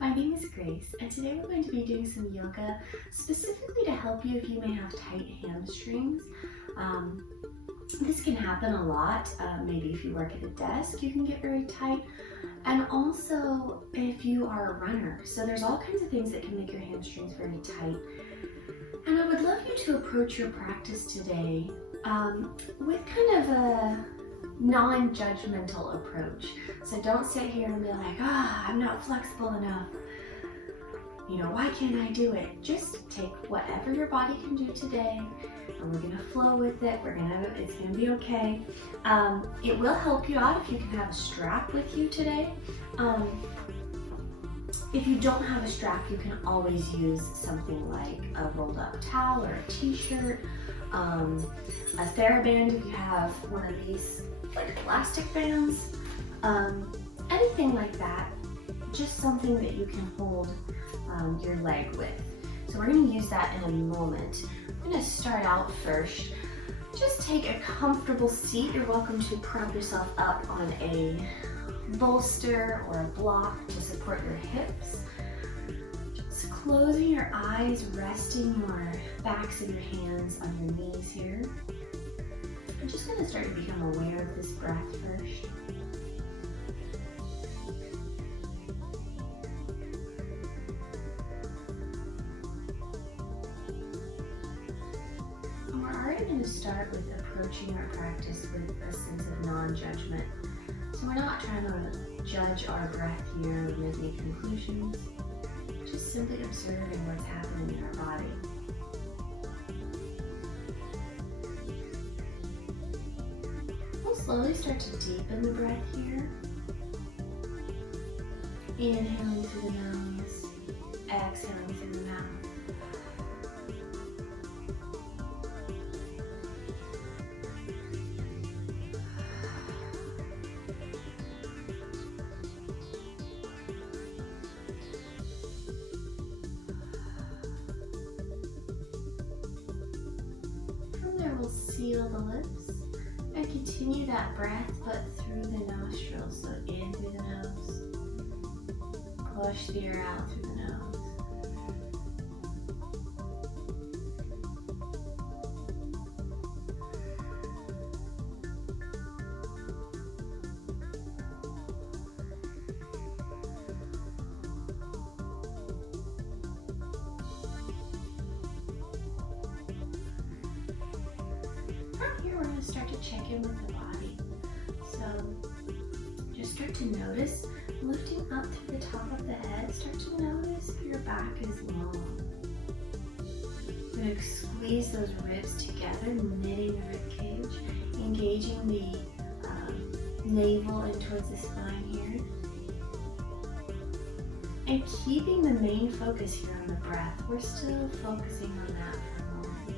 My name is Grace, and today we're going to be doing some yoga specifically to help you if you may have tight hamstrings. This can happen a lot. Maybe if you work at a desk, you can get very tight, and also if you are a runner. So there's all kinds of things that can make your hamstrings very tight. And I would love you to approach your practice today with kind of a non-judgmental approach. So don't sit here and be like, I'm not flexible enough. Why can't I do it? Just take whatever your body can do today, and we're gonna flow with it. It's gonna be okay. It will help you out if you can have a strap with you today. If you don't have a strap, you can always use something like a rolled up towel or a t-shirt, a TheraBand if you have one of these like elastic bands, anything like that, just something that you can hold your leg with. So we're going to use that in a moment. I'm going to start out first. Just take a comfortable seat. You're welcome to prop yourself up on a bolster or a block to support your hips. Just closing your eyes, resting your backs of your hands on your knees here. I'm just going to start to become aware of this breath first. And we're already going to start with approaching our practice with a sense of non-judgment. So we're not trying to judge our breath here or make any conclusions, just simply observing what's happening in our body. Slowly start to deepen the breath here. Inhaling through the nose, exhaling through the mouth. From there, we'll seal the lips. And continue that breath, but through the nostrils. So in through the nose. Push the air out through the nose. From here, we're going to start to check in with the body. So just start to notice lifting up through the top of the head. Start to notice if your back is long. You're going to squeeze those ribs together, knitting the rib cage, engaging the navel in towards the spine here. And keeping the main focus here on the breath. We're still focusing on that for a moment.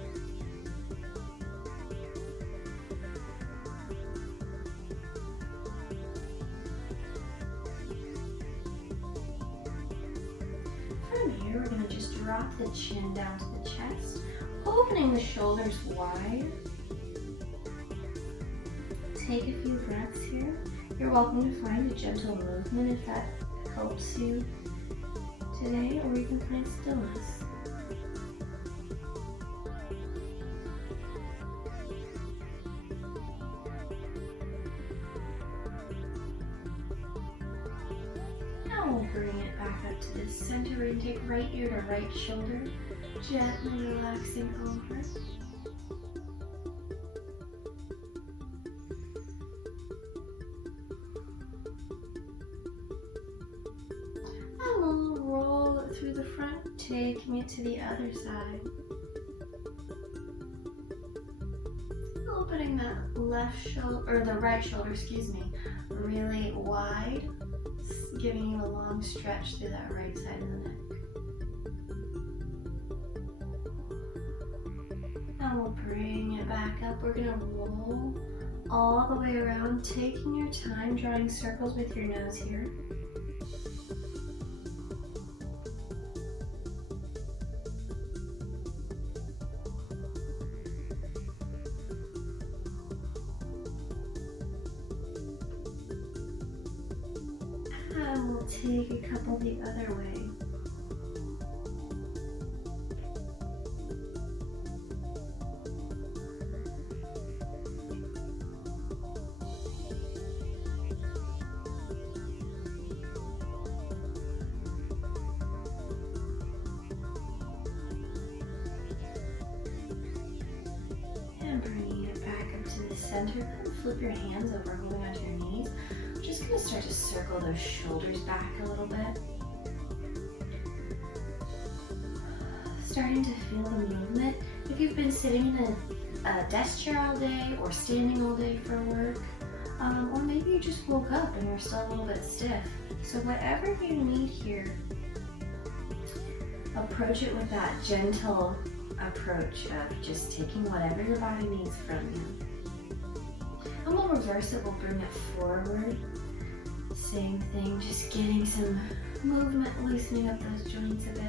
From here, we're going to just drop the chin down to the chest, opening the shoulders wide. Take a few breaths here. You're welcome to find a gentle movement if that helps you today, or you can find stillness. Now we'll bring it back up to the center. We're going to take right ear to right shoulder, gently relaxing over. And we'll roll it through the front, taking it to the other side. Opening that left shoulder, or the right shoulder, really wide, giving you a long stretch through that right side of the neck. Now we'll bring it back up. We're gonna roll all the way around, taking your time, drawing circles with your nose here. And we'll take a couple the other way. And bringing it back up to the center, then flip your hands over, holding onto your knees. We're just going to start to circle those shoulders back a little bit. Starting to feel the movement. If you've been sitting in a desk chair all day or standing all day for work, or maybe you just woke up and you're still a little bit stiff. So whatever you need here, approach it with that gentle approach of just taking whatever your body needs from you. And we'll reverse it, we'll bring it forward. Same thing, just getting some movement, loosening up those joints a bit.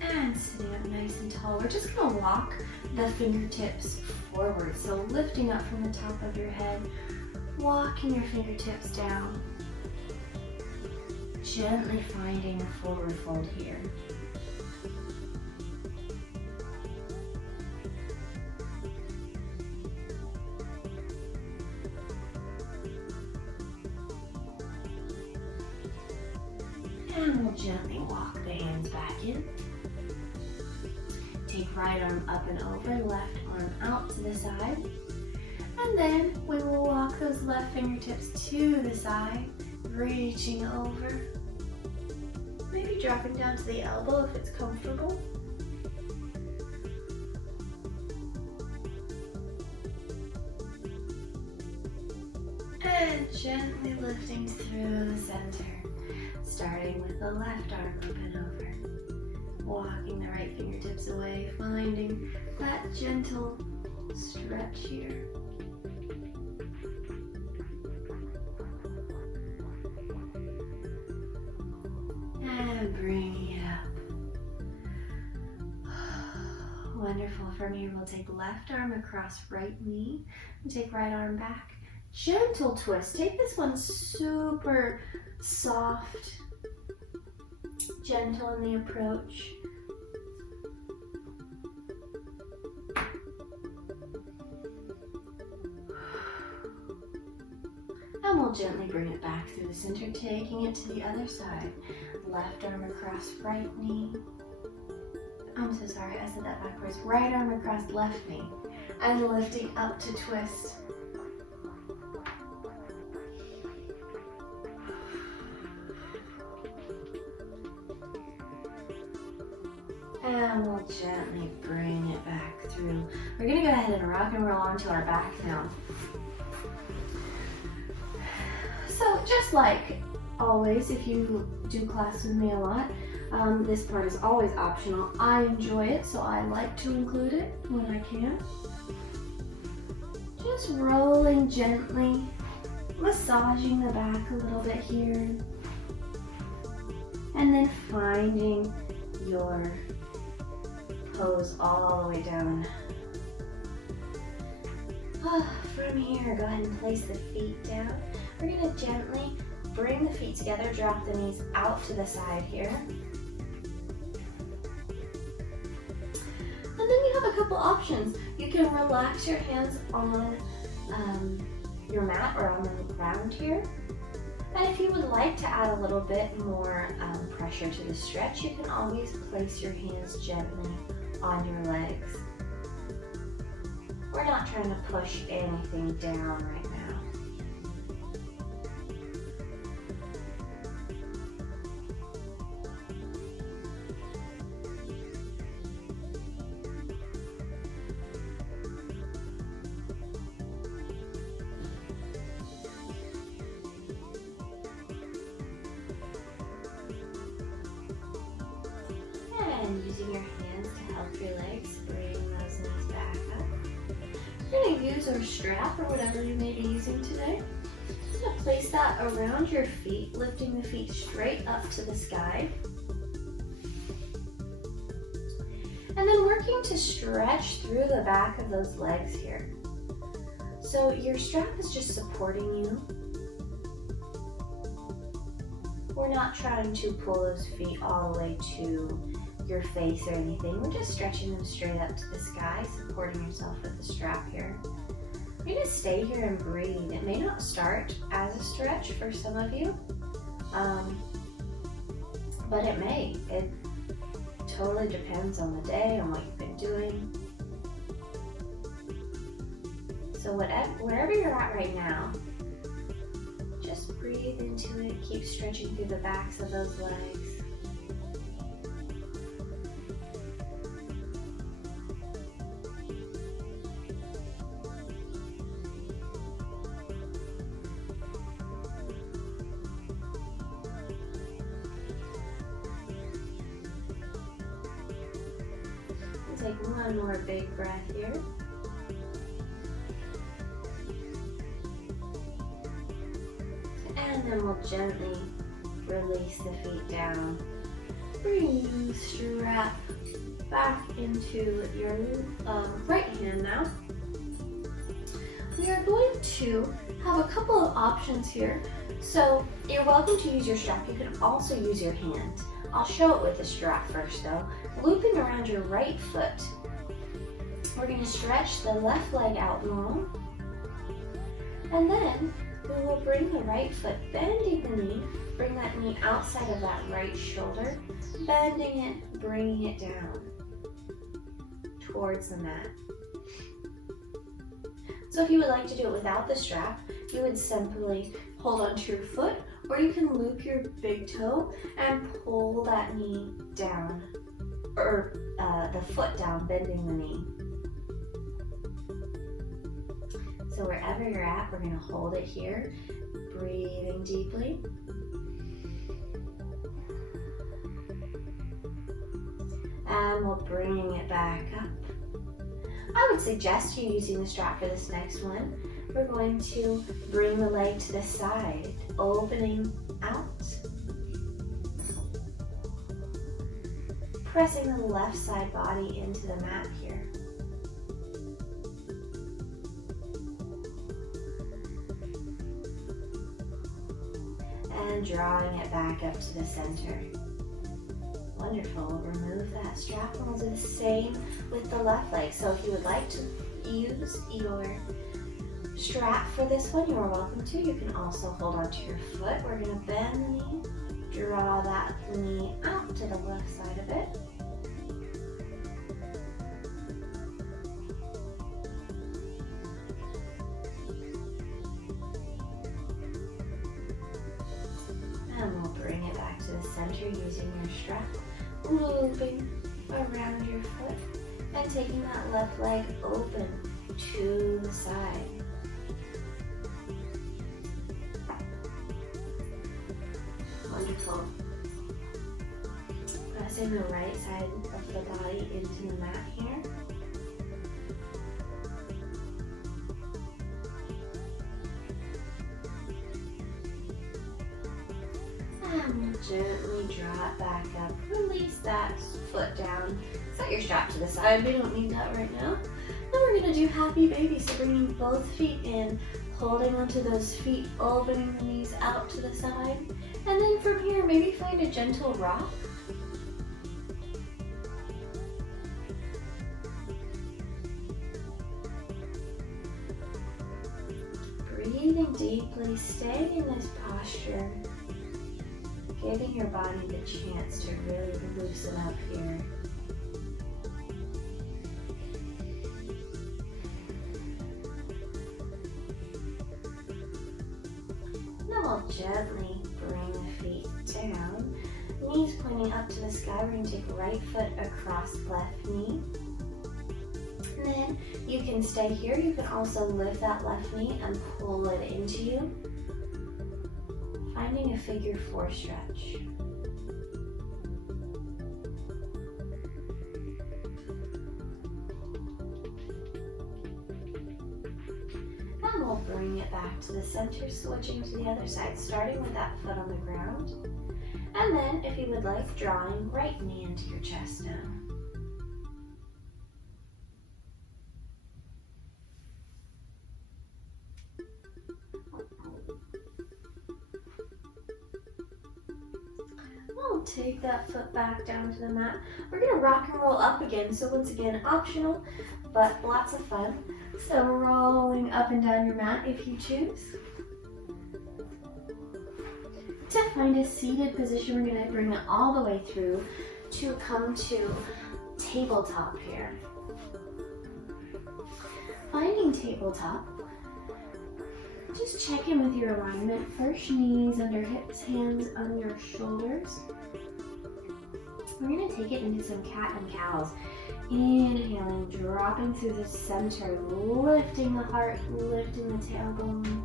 And sitting up nice and tall. We're just gonna walk the fingertips forward. So lifting up from the top of your head, walking your fingertips down. Gently finding a forward fold here. And we'll gently walk the hands back in. Take right arm up and over, left arm out to the side. And then we will walk those left fingertips to the side, reaching over. Maybe dropping down to the elbow if it's comfortable. And gently lifting through the center. Starting with the left arm up and over. Walking the right fingertips away, finding that gentle stretch here. And bring it up. Wonderful. From here, we'll take left arm across right knee and take right arm back. Gentle twist. Take this one super soft, gentle in the approach. And we'll gently bring it back through the center, taking it to the other side. Left arm across right knee. I'm so sorry, I said that backwards. Right arm across left knee. And lifting up to twist. And we'll gently bring it back through. We're gonna go ahead and rock and roll onto our back now. So just like always, if you do class with me a lot, this part is always optional. I enjoy it, so I like to include it when I can. Just rolling gently, massaging the back a little bit here. And then finding your pose all the way down. From here, go ahead and place the feet down. We're going to gently bring the feet together, drop the knees out to the side here. And then you have a couple options. You can relax your hands on your mat or on the ground here. And if you would like to add a little bit more pressure to the stretch, you can always place your hands gently on your legs. We're not trying to push anything down right now. And using your hands to help your legs, bring those knees back up. You're going to use a strap or whatever you may be using today. You're going to place that around your feet, lifting the feet straight up to the sky. And then working to stretch through the back of those legs here. So your strap is just supporting you. We're not trying to pull those feet all the way to your face or anything. We're just stretching them straight up to the sky, supporting yourself with the strap here. You're gonna stay here and breathe. It may not start as a stretch for some of you, but it may. It totally depends on the day, on what you've been doing. So wherever you're at right now, just breathe into it. Keep stretching through the backs of those legs. Take one more big breath here. And then we'll gently release the feet down. Bring the strap back into your right hand now. We are going to have a couple of options here. So you're welcome to use your strap. You can also use your hand. I'll show it with the strap first though. Looping around your right foot. We're going to stretch the left leg out long. And then we will bring the right foot, bending the knee, bring that knee outside of that right shoulder, bending it, bringing it down towards the mat. So if you would like to do it without the strap, you would simply hold onto your foot, or you can loop your big toe and pull that knee down, or the foot down, bending the knee. So wherever you're at, we're going to hold it here, breathing deeply. And we'll bring it back up. I would suggest you using the strap for this next one. We're going to bring the leg to the side, opening out. Pressing the left side body into the mat here. And drawing it back up to the center. Wonderful. Remove that strap and we'll do the same with the left leg. So if you would like to use your strap for this one, you are welcome to. You can also hold onto your foot. We're going to bend the knee, draw that knee out to the left side of it. And we'll bring it back to the center using your strap, looping around your foot and taking that left leg open to the side. Wonderful. Pressing the right side of the body into the mat here. And we'll gently draw it back up. Release that foot down. Set your strap to the side. We don't need that right now. Then we're going to do happy baby. So bringing both feet in, holding onto those feet, opening the knees out to the side. And then from here, maybe find a gentle rock. Breathing deeply, staying in this posture, giving your body the chance to really loosen up here. Now we'll gently bring the feet down, knees pointing up to the sky. We're going to take right foot across left knee. And then you can stay here. You can also lift that left knee and pull it into you. Finding a figure 4 stretch. And we'll bring it back to the center, switching to the other side, starting with that foot on the ground. And then, if you would like, drawing right knee into your chest now. We'll take that foot back down to the mat. We're gonna rock and roll up again. So once again, optional, but lots of fun. So rolling up and down your mat if you choose. To find a seated position, we're gonna bring it all the way through to come to tabletop here. Finding tabletop, just check in with your alignment. First, knees under hips, hands on your shoulders. We're gonna take it into some cat and cows. Inhaling, dropping through the center, lifting the heart, lifting the tailbone.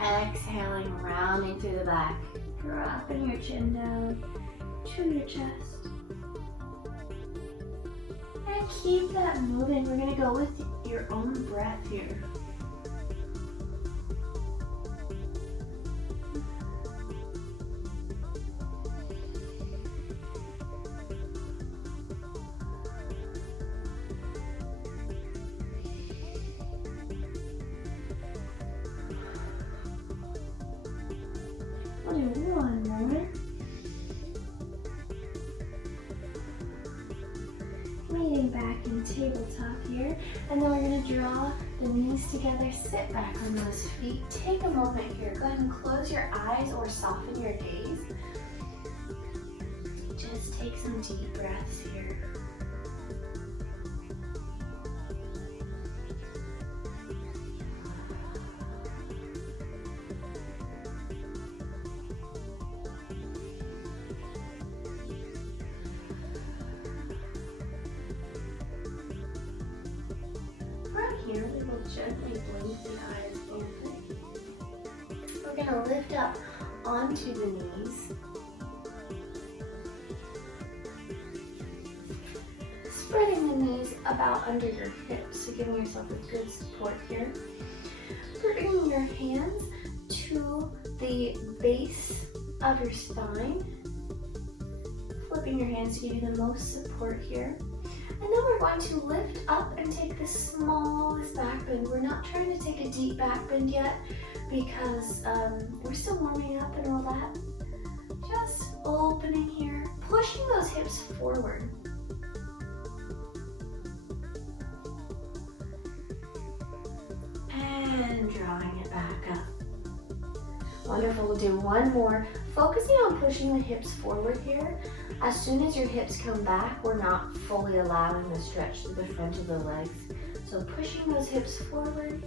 Exhaling, rounding through the back, dropping your chin down to your chest. And keep that moving. We're gonna go with your own breath here. We'll do one more. Leaning back in tabletop here, and then we're going to draw the knees together, sit back on those feet. Take a moment here, go ahead and close your eyes or soften your gaze. Just take some deep breaths here. Here, we will gently blink the eyes open. We're going to lift up onto the knees. Spreading the knees about under your hips, so giving yourself a good support here. Bringing your hands to the base of your spine. Flipping your hands to give you the most support here. And then we're going to lift up and take the smallest back bend. We're not trying to take a deep back bend yet because we're still warming up and all that. Just opening here, pushing those hips forward. And drawing it back up. Wonderful, we'll do one more. Focusing on pushing the hips forward here. As soon as your hips come back, we're not fully allowing the stretch to the front of the legs. So pushing those hips forward.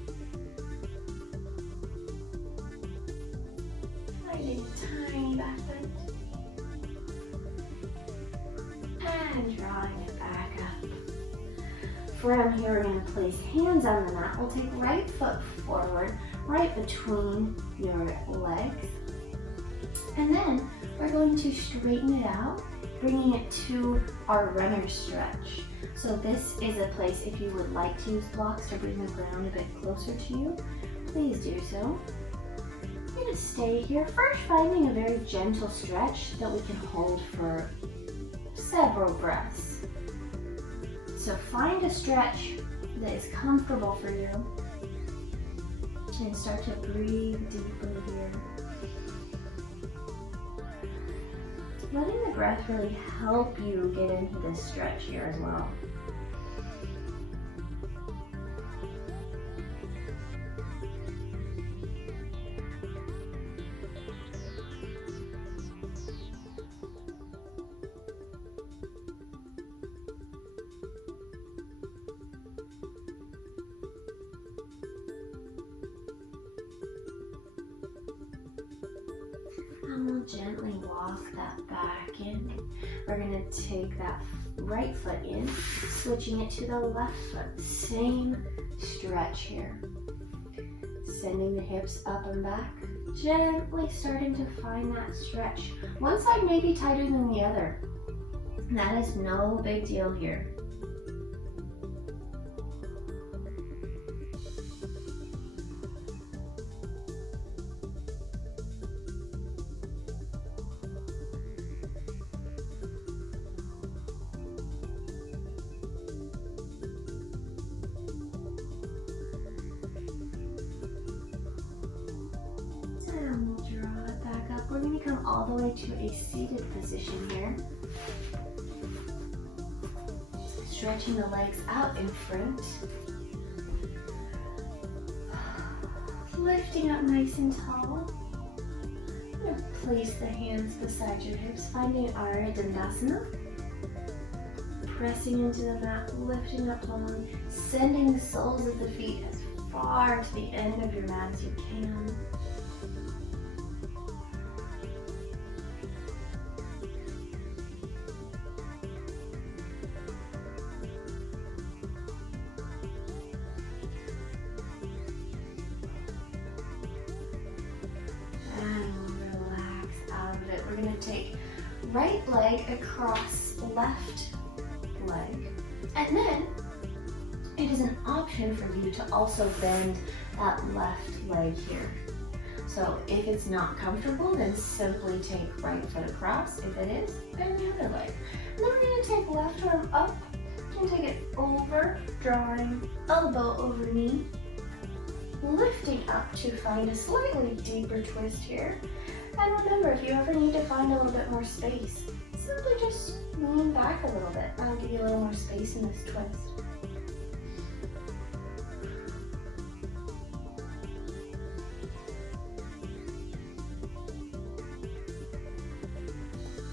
Finding a tiny back bend. And drawing it back up. From here, we're going to place hands on the mat. We'll take right foot forward, right between your legs. And then we're going to straighten it out, bringing it to our runner stretch. So this is a place, if you would like to use blocks to bring the ground a bit closer to you, please do so. I'm going to stay here, first finding a very gentle stretch that we can hold for several breaths. So find a stretch that is comfortable for you and start to breathe deeply here. Letting the breath really help you get into this stretch here as well. And we'll gently walk that back in. We're going to take that right foot in, switching it to the left foot. Same stretch here. Sending the hips up and back. Gently starting to find that stretch. One side may be tighter than the other. That is no big deal here. all the way to a seated position here. Stretching the legs out in front. Lifting up nice and tall. I'm going to place the hands beside your hips, finding Ardha Dandasana. Pressing into the mat, lifting up long, sending the soles of the feet as far to the end of your mat as you can. We're going to take right leg across left leg, and then it is an option for you to also bend that left leg here. So if it's not comfortable, then simply take right foot across. If it is, bend the other leg. And then we're going to take left arm up and take it over, drawing elbow over knee, lifting up to find a slightly deeper twist here. And remember, if you ever need to find a little bit more space, simply just lean back a little bit. That'll give you a little more space in this twist.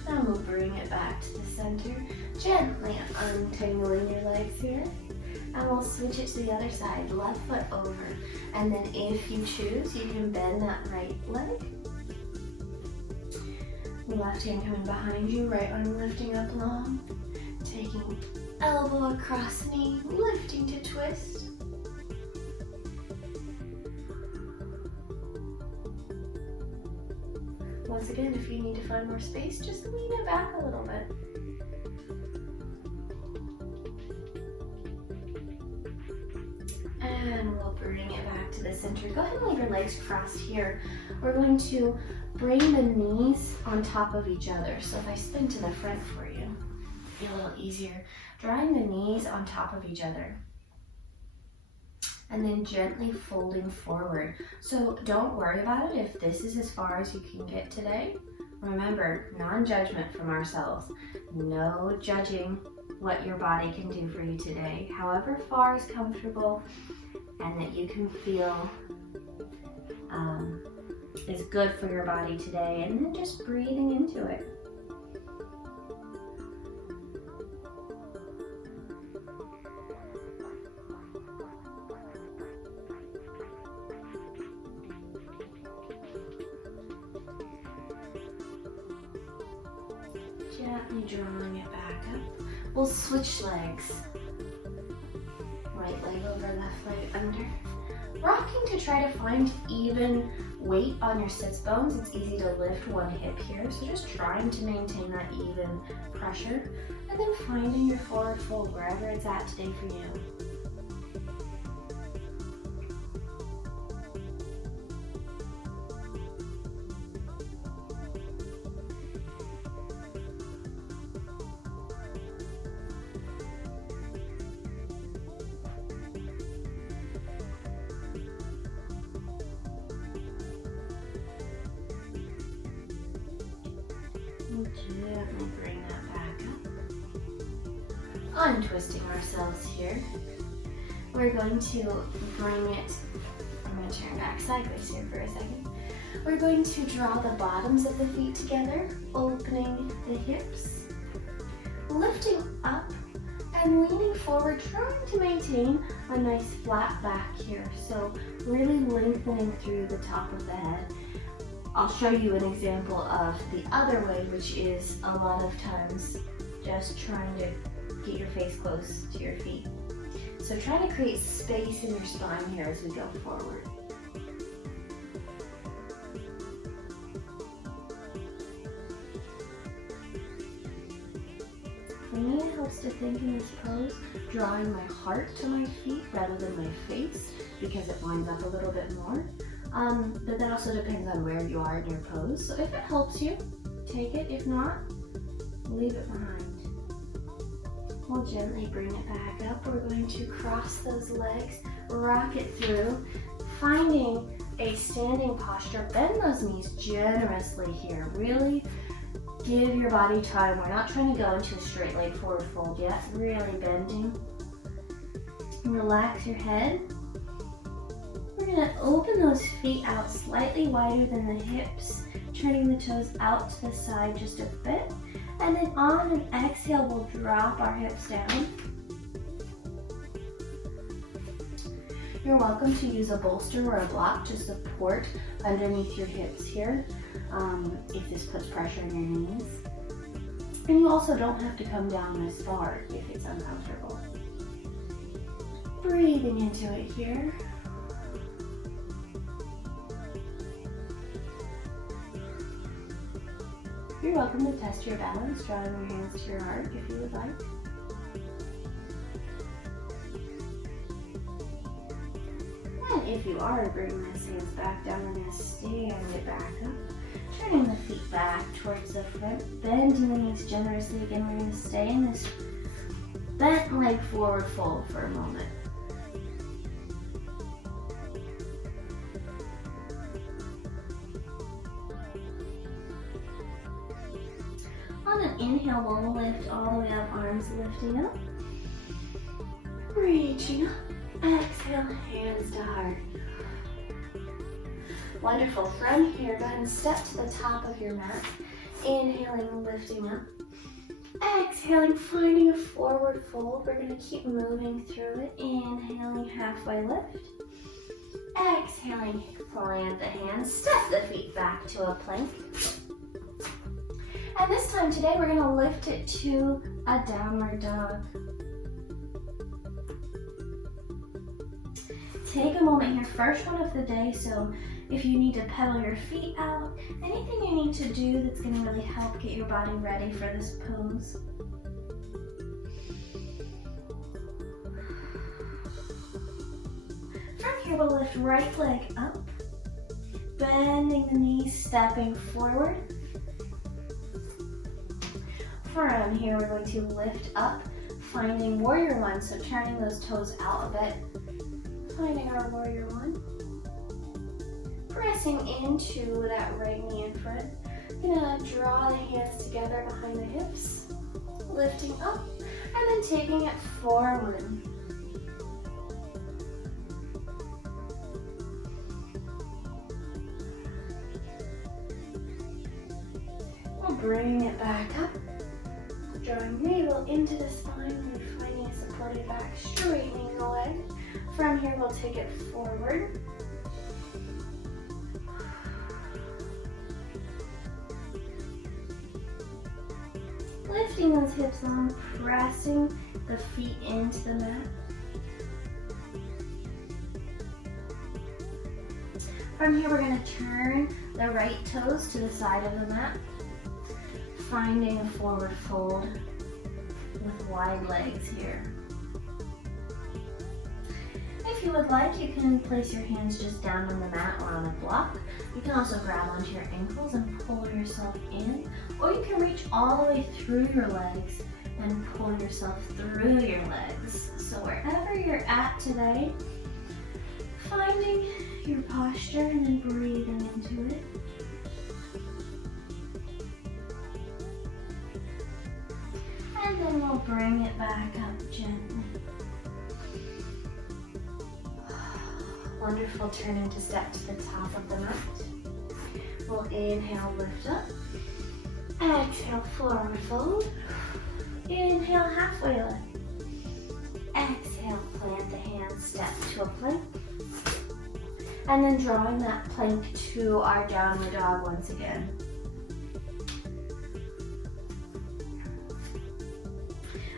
And we'll bring it back to the center, gently untangling your legs here. And we'll switch it to the other side, left foot over. And then if you choose, you can bend that right leg. Left hand coming behind you, right arm lifting up long, taking elbow across knee, lifting to twist. Once again, if you need to find more space, just lean it back a little bit. And we'll bring it back to the center. Go ahead and leave your legs crossed here. We're going to bring the knees on top of each other. So if I spin to the front for you, it'll be a little easier. Drawing the knees on top of each other. And then gently folding forward. So don't worry about it if this is as far as you can get today. Remember, non-judgment from ourselves. No judging what your body can do for you today. However far is comfortable and that you can feel is good for your body today, and then just breathing into it. Gently drawing it back up. We'll switch legs. Right leg over, left leg under. Rocking to try to find even weight on your sits bones. It's easy to lift one hip here, so just trying to maintain that even pressure. And then finding your forward fold wherever it's at today for you. Gently bring that back up. Untwisting ourselves here. We're going to bring it, I'm going to turn back sideways here for a second. We're going to draw the bottoms of the feet together, opening the hips, lifting up and leaning forward, trying to maintain a nice flat back here. So really lengthening through the top of the head. I'll show you an example of the other way, which is a lot of times just trying to get your face close to your feet. So try to create space in your spine here as we go forward. For me, it helps to think in this pose, drawing my heart to my feet rather than my face, because it winds up a little bit more. But that also depends on where you are in your pose. So if it helps you, take it. If not, leave it behind. We'll gently bring it back up. We're going to cross those legs, rock it through, finding a standing posture. Bend those knees generously here. Really give your body time. We're not trying to go into a straight leg forward fold yet. Really bending. Relax your head. We're going to open those feet out slightly wider than the hips, turning the toes out to the side just a bit. And then on an exhale, we'll drop our hips down. You're welcome to use a bolster or a block to support underneath your hips here, if this puts pressure on your knees. And you also don't have to come down as far if it's uncomfortable. Breathing into it here. You're welcome to test your balance, drawing your hands to your heart if you would like. And if you are, bring those hands back down. We're going to stand it back up, turning the feet back towards the front, bending the knees generously. Again, we're going to stay in this bent leg forward fold for a moment. On an inhale, we'll lift all the way up, arms lifting up, reaching up. Exhale, hands to heart. Wonderful. From here, go ahead and step to the top of your mat. Inhaling, lifting up. Exhaling, finding a forward fold. We're going to keep moving through it. Inhaling, halfway lift. Exhaling, plant the hands. Step the feet back to a plank. And this time today, we're going to lift it to a downward dog. Take a moment here, first one of the day, so if you need to pedal your feet out, anything you need to do that's going to really help get your body ready for this pose. From here, we'll lift right leg up, bending the knees, stepping forward. From here, we're going to lift up, finding warrior one, so turning those toes out a bit. Finding our warrior one. Pressing into that right knee in front. Gonna draw the hands together behind the hips. Lifting up and then taking it forward. We'll bring it back up. Drawing navel into the spine and finding a supported back, straightening the leg. From here, we'll take it forward. Lifting those hips long, pressing the feet into the mat. From here, we're going to turn the right toes to the side of the mat, finding a forward fold with wide legs here. If you would like, you can place your hands just down on the mat or on a block. You can also grab onto your ankles and pull yourself in, or you can reach all the way through your legs and pull yourself through your legs. So wherever you're at today, finding your posture and then breathing into it. And then we'll bring it back up gently. Wonderful, turning to step to the top of the mat. We'll inhale, lift up. Exhale, forward fold. Inhale, halfway lift. Exhale, plant the hands, step to a plank. And then drawing that plank to our downward dog once again.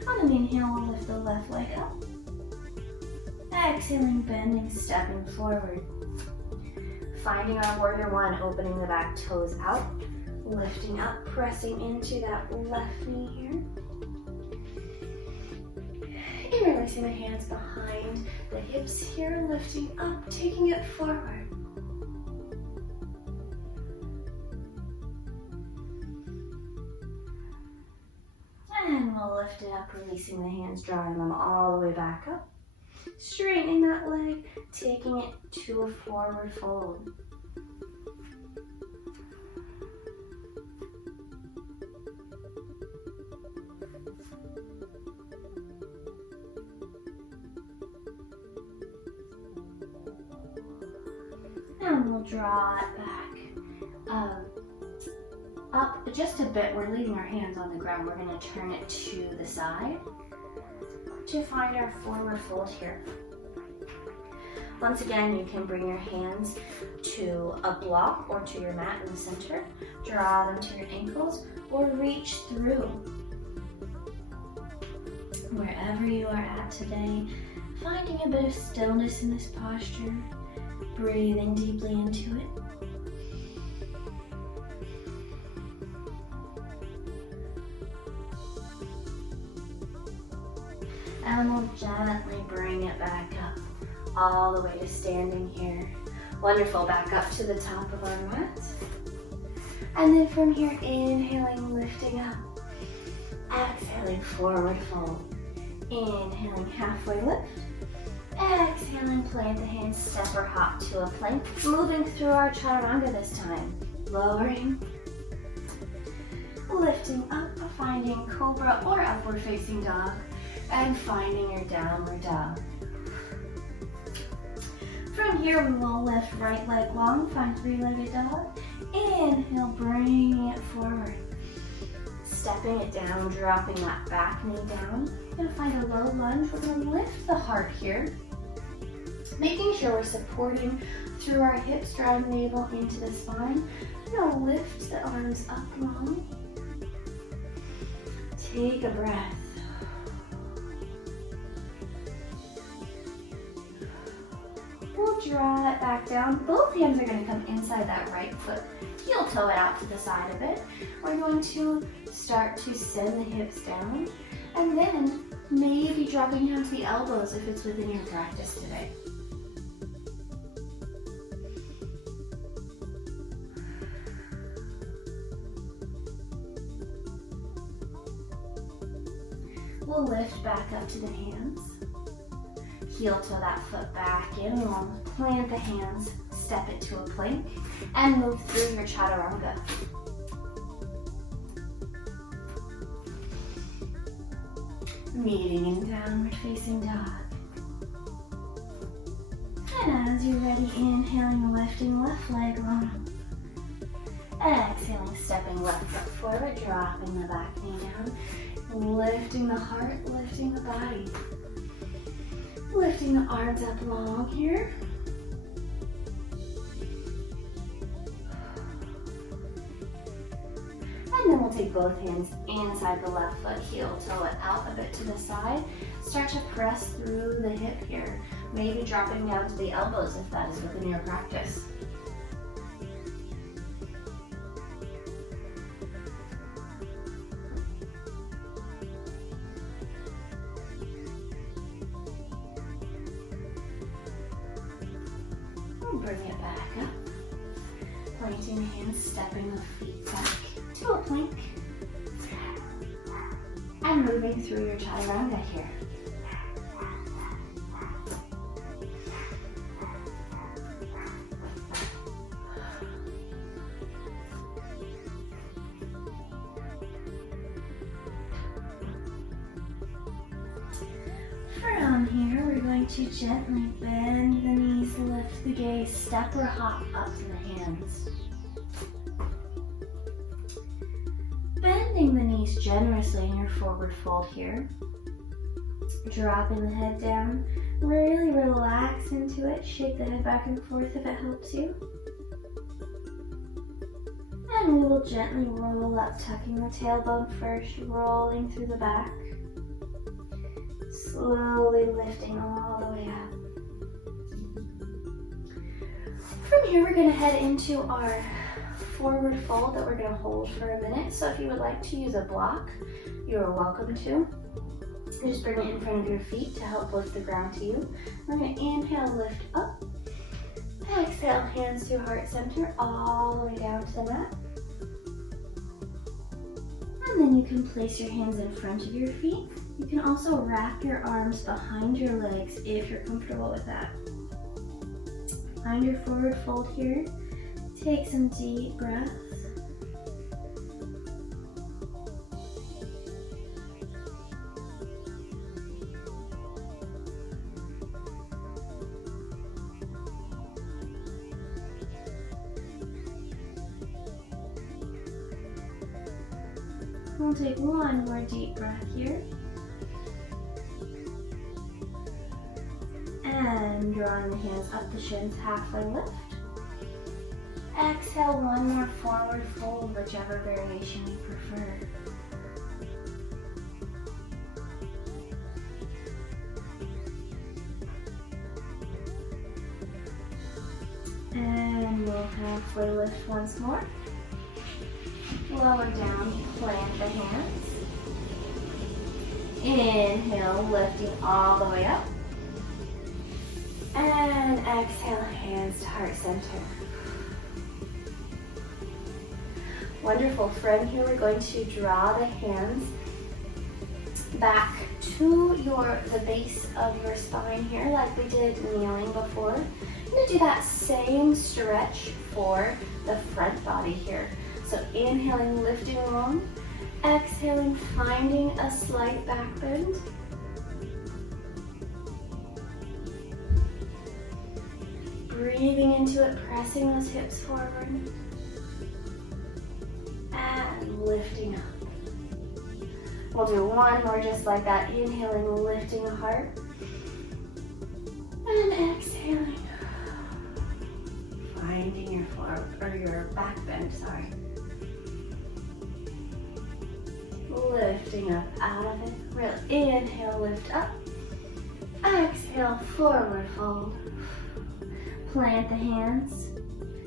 On an inhale, we'll lift the left leg up. Exhaling, bending, stepping forward. Finding our warrior one, opening the back toes out. Lifting up, pressing into that left knee here. And releasing the hands behind the hips here, lifting up, taking it forward. And we'll lift it up, releasing the hands, drawing them all the way back up. Straightening that leg, taking it to a forward fold. And we'll draw it back up just a bit. We're leaving our hands on the ground. We're going to turn it to the side to find our forward fold here. Once again, you can bring your hands to a block or to your mat in the center. Draw them to your ankles or reach through. Wherever you are at today, finding a bit of stillness in this posture, breathing deeply into it. And we'll gently bring it back up, all the way to standing here. Wonderful, back up to the top of our mat. And then from here, inhaling, lifting up. Exhaling, forward fold. Inhaling, halfway lift. Exhaling, plant the hands, step or hop to a plank. Moving through our chaturanga this time. Lowering. Lifting up, finding cobra or upward facing dog. And finding your downward dog. From here, we will lift right leg long, find three-legged dog. Inhale, bringing it forward. Stepping it down, dropping that back knee down. We're gonna find a low lunge. We're gonna lift the heart here. Making sure we're supporting through our hips, drawing navel into the spine. We're gonna lift the arms up long. Take a breath. We'll draw it back down. Both hands are going to come inside that right foot. Heel toe it out to the side a bit. We're going to start to send the hips down. And then maybe dropping down to the elbows if it's within your practice today. We'll lift back up to the hands. Heel toe that foot back in. We'll plant the hands, step it to a plank, and move through your chaturanga. Meeting in downward facing dog. And as you're ready, inhaling, lifting left leg long. Exhaling, stepping left foot forward, dropping the back knee down. Lifting the heart, lifting the body. Lifting the arms up long here. And then we'll take both hands inside the left foot, heel toe it out a bit to the side. Start to press through the hip here. Maybe dropping down to the elbows if that is within your practice. Bring it back up. Planting the hands, stepping the feet back to a plank. And moving through your chaturanga here. From here, we're going to gently bend the knees, lift the gaze, step or hop up to the hands. Bending the knees generously in your forward fold here. Dropping the head down. Really relax into it. Shake the head back and forth if it helps you. And we will gently roll up, tucking the tailbone first, rolling through the back. Slowly lifting all the way up. From here, we're going to head into our forward fold that we're going to hold for a minute. So if you would like to use a block, you are welcome to. Just bring it in front of your feet to help lift the ground to you. We're going to inhale, lift up. Exhale, hands to heart center, all the way down to the mat. And then you can place your hands in front of your feet. You can also wrap your arms behind your legs if you're comfortable with that. Find your forward fold here. Take some deep breaths. We'll take one more deep breath here. And drawing the hands up the shins, halfway lift. Exhale, one more forward fold, whichever variation you prefer. And we'll halfway lift once more. Lower down, plant the hands. Inhale, lifting all the way up. And exhale, hands to heart center. Wonderful. From here, we're going to draw the hands back to the base of your spine here, like we did kneeling before. I'm going to do that same stretch for the front body here. So inhaling, lifting long. Exhaling, finding a slight back bend. Breathing into it, pressing those hips forward. And lifting up. We'll do one more just like that. Inhaling, lifting the heart. And exhaling. Finding your forward, or your back bend, sorry. Lifting up out of it. Real inhale, lift up. Exhale, forward fold. Plant the hands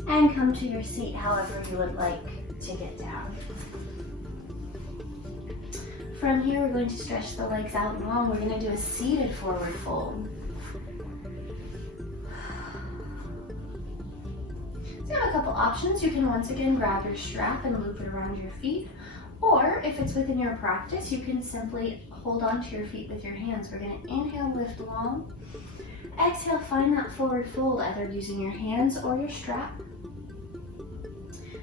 and come to your seat however you would like to get down. From here, we're going to stretch the legs out long. We're going to do a seated forward fold. So you have a couple options. You can once again grab your strap and loop it around your feet. Or if it's within your practice, you can simply hold onto your feet with your hands. We're going to inhale, lift long. Exhale, find that forward fold, either using your hands or your strap.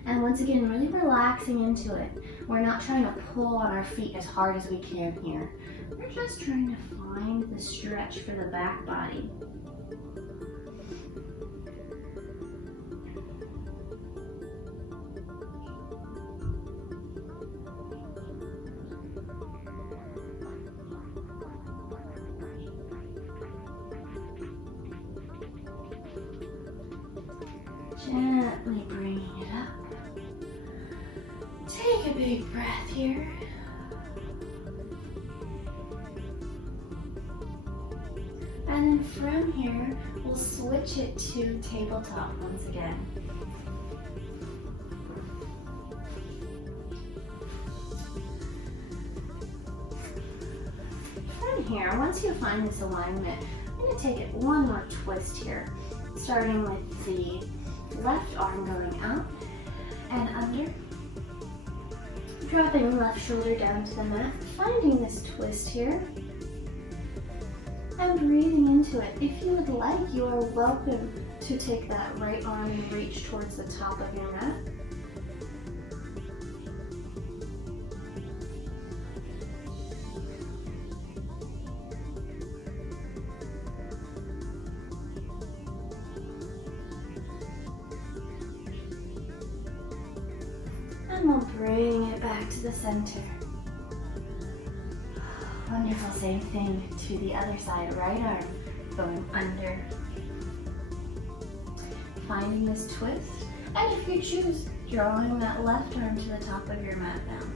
And once again, really relaxing into it. We're not trying to pull on our feet as hard as we can here. We're just trying to find the stretch for the back body. Gently bringing it up. Take a big breath here. And then from here, we'll switch it to tabletop once again. From here, once you find this alignment, I'm going to take it one more twist here, starting with the left arm going out and under. Dropping left shoulder down to the mat, finding this twist here, and breathing into it. If you would like, you are welcome to take that right arm and reach towards the top of your mat. And we'll bring it back to the center. Wonderful, same thing to the other side. Right arm going under. Finding this twist. And if you choose, drawing that left arm to the top of your mat now.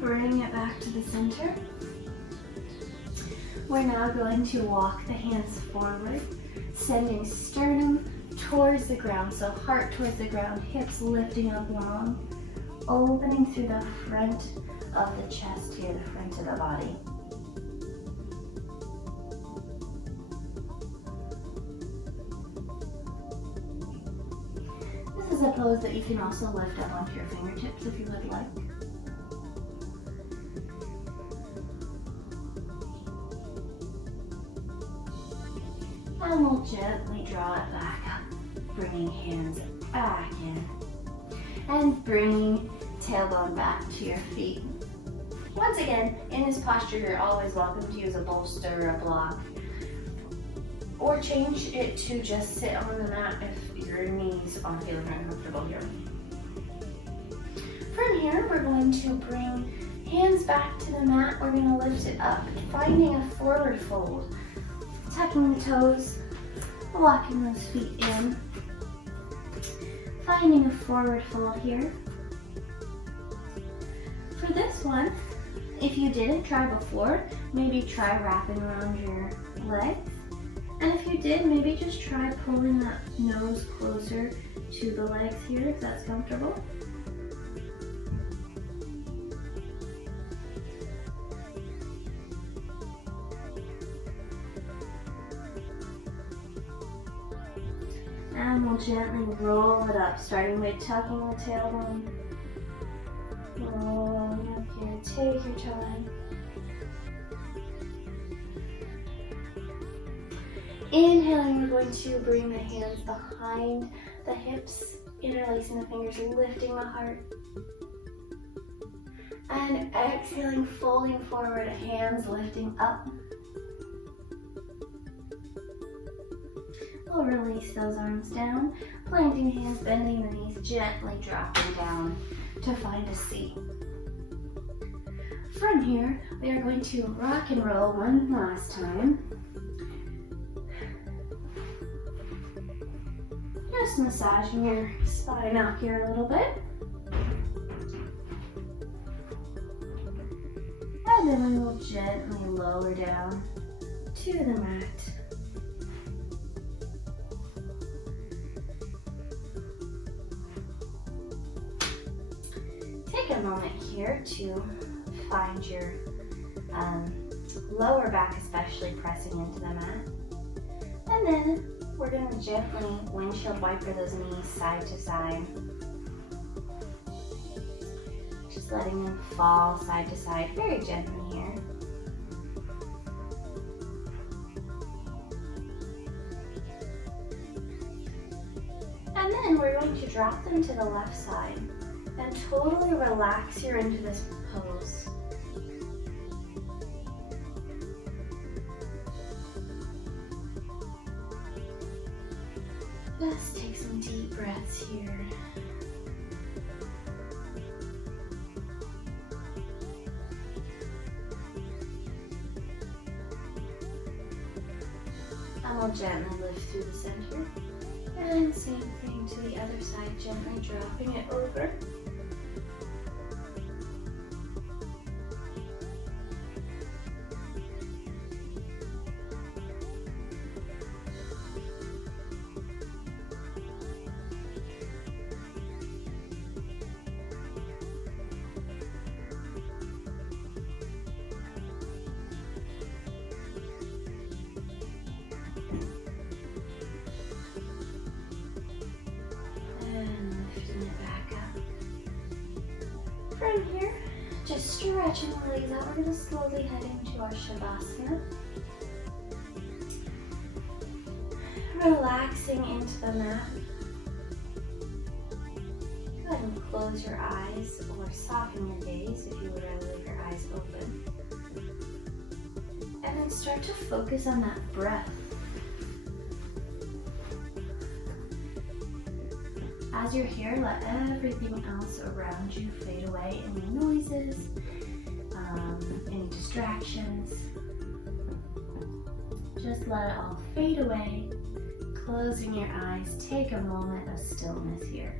Bring it back to the center. We're now going to walk the hands forward, sending sternum towards the ground, so heart towards the ground, hips lifting up long, opening through the front of the chest here, the front of the body. This is a pose that you can also lift up onto your fingertips if you would like. And we'll gently draw it back up, bringing hands back in. And bringing tailbone back to your feet. Once again, in this posture, you're always welcome to use a bolster or a block, or change it to just sit on the mat if your knees are feeling uncomfortable here. From here, we're going to bring hands back to the mat. We're going to lift it up, finding a forward fold, tucking the toes, walking those feet in, finding a forward fold here. For this one, if you didn't try before, maybe try wrapping around your legs. And if you did, maybe just try pulling that nose closer to the legs here if that's comfortable. And we'll gently roll it up, starting by tucking the tailbone. Rolling up here, take your time. Inhaling, we're going to bring the hands behind the hips, interlacing the fingers, lifting the heart. And exhaling, folding forward, hands lifting up. We'll release those arms down, planting hands, bending the knees, gently dropping down to find a seat. From here, we are going to rock and roll one last time. Just massaging your spine out here a little bit. And then we will gently lower down to the mat. Take a moment here to find your lower back, especially pressing into the mat. And then we're going to gently windshield wiper those knees side to side. Just letting them fall side to side very gently here. And then we're going to drop them to the left side and totally relax here into this pose. Just take some deep breaths here. And we'll gently lift through the center. And same thing to the other side, gently dropping it over. From here, just stretching the legs out. We're going to slowly head into our Shavasana. Relaxing into the mat. Go ahead and close your eyes or soften your gaze if you would rather leave your eyes open. And then start to focus on that breath. As you're here, let everything else around you fade away. Any noises, any distractions. Just let it all fade away. Closing your eyes, take a moment of stillness here.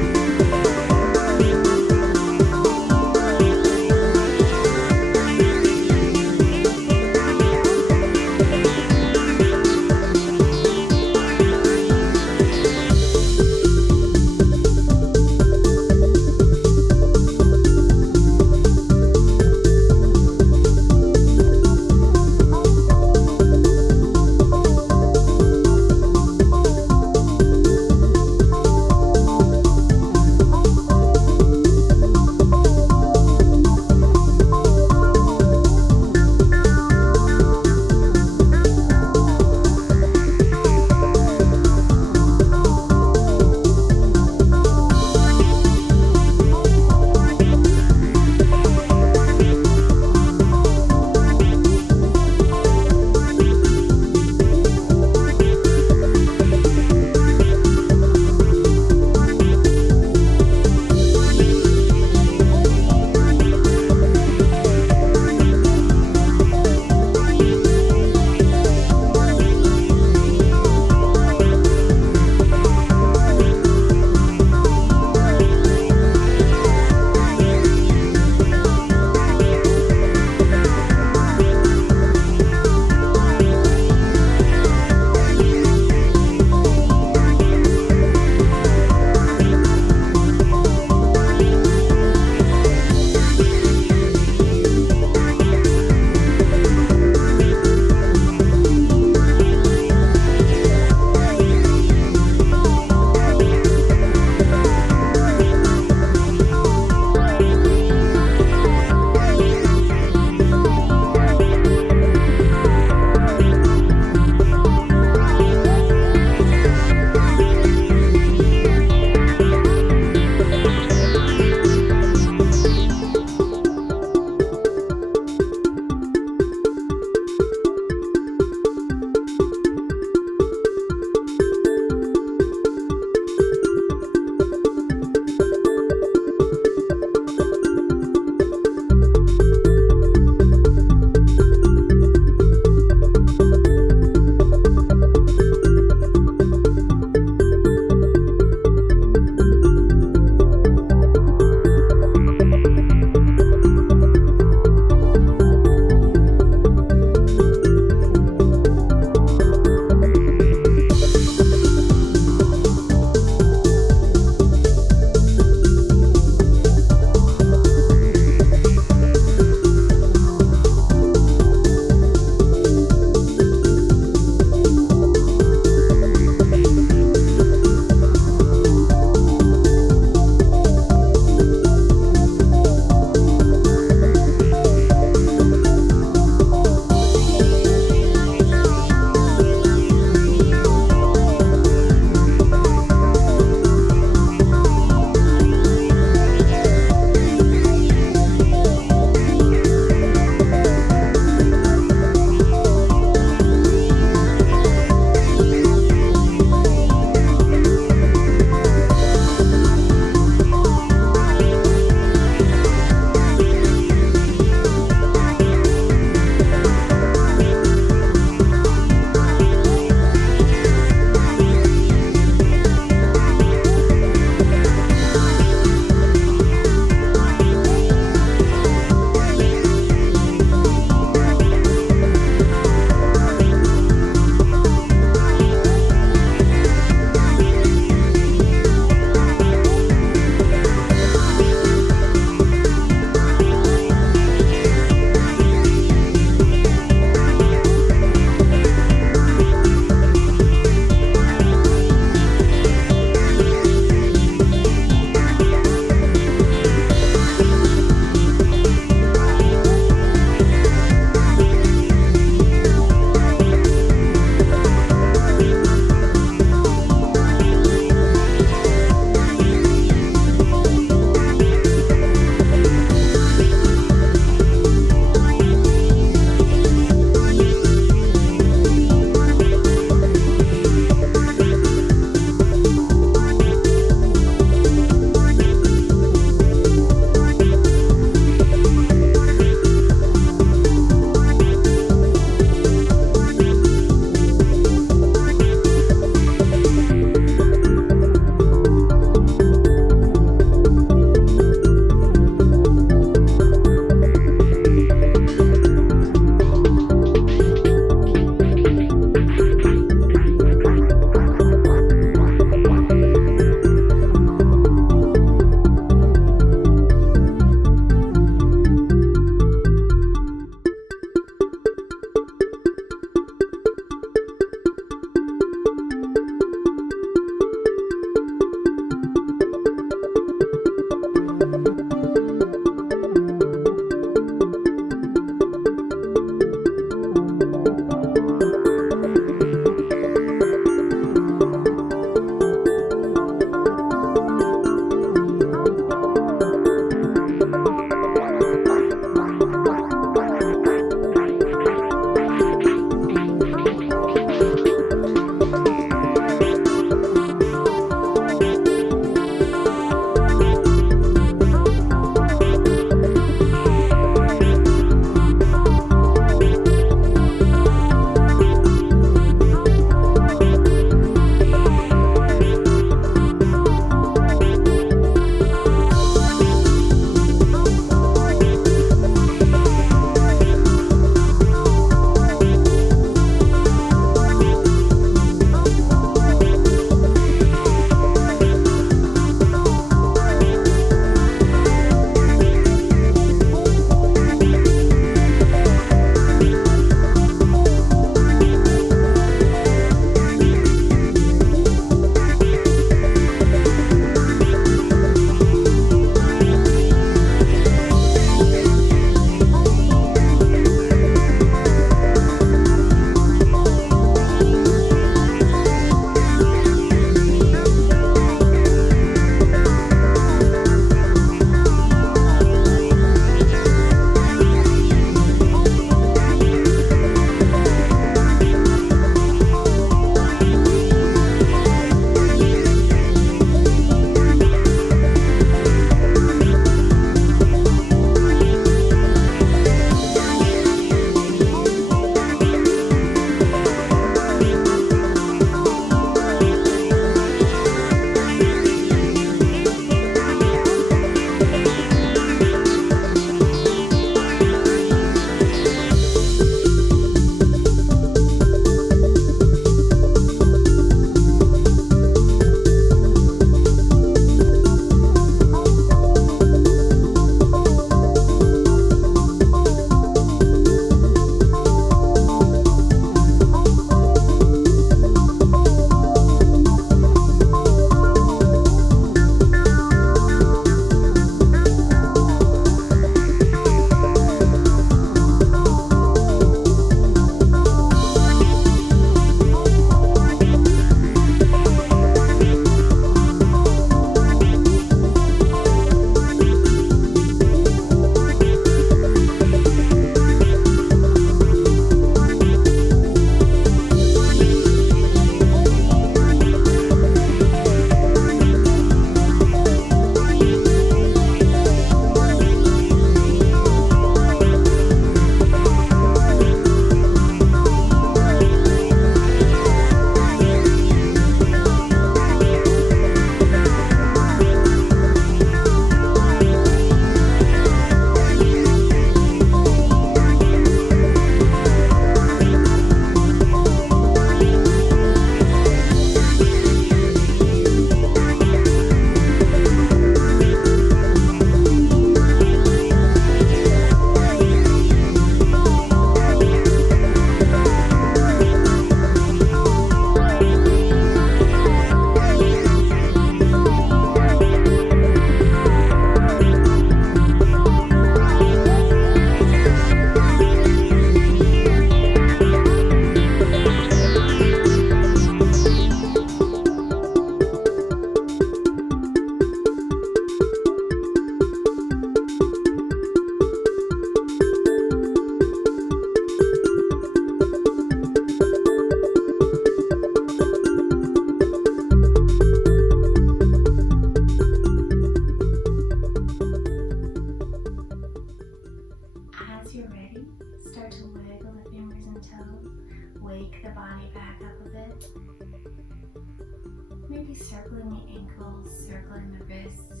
circling the ankles, circling the wrists.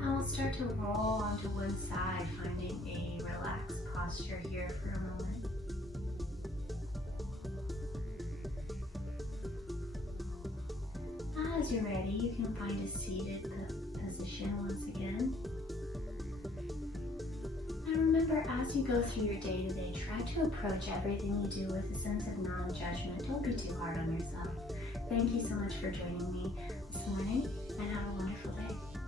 And we'll start to roll onto one side, finding a relaxed posture here for a moment. As you're ready, you can find a seated position once again. And remember, as you go through your day-to-day, try to approach everything you do with a sense of non-judgment. Don't be too hard on yourself. Thank you so much for joining me this morning, and have a wonderful day.